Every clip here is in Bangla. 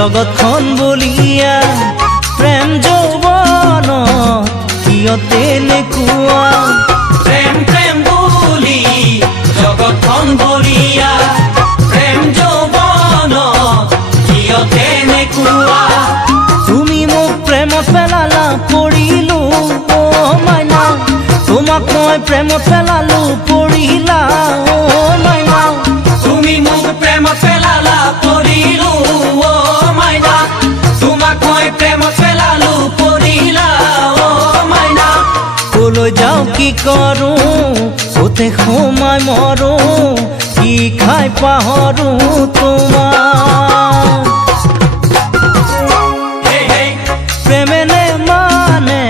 জগতখন বলিয়া প্রেম যৌবন কিয়তে নেকুয়া প্রেম প্রেম বলি জগতখন বলিয়া প্রেম যৌবন কিয়তে নেকুয়া তুমি মোক প্রেমত পেলালা পৰিলো ও মাইনা তোমাক মই প্রেমত পেলালো পৰিলা ও মাইনা তুমি মোক প্রেমত পেলালা পৰিলো ও মাইনা তোমাক মই প্রেমত পেলালো পৰিলা ও মাইনা কলৈ যাও কি কৰো ওতে সোমাই মৰো কি খাই পাহৰো তোমাক প্রেমেনে মানে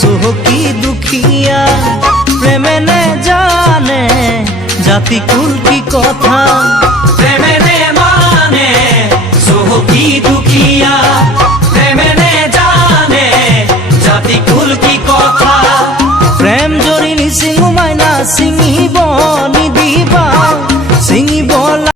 সুহকি দুখিয়া প্রেমেনে জানে জাতি কুল কি কথা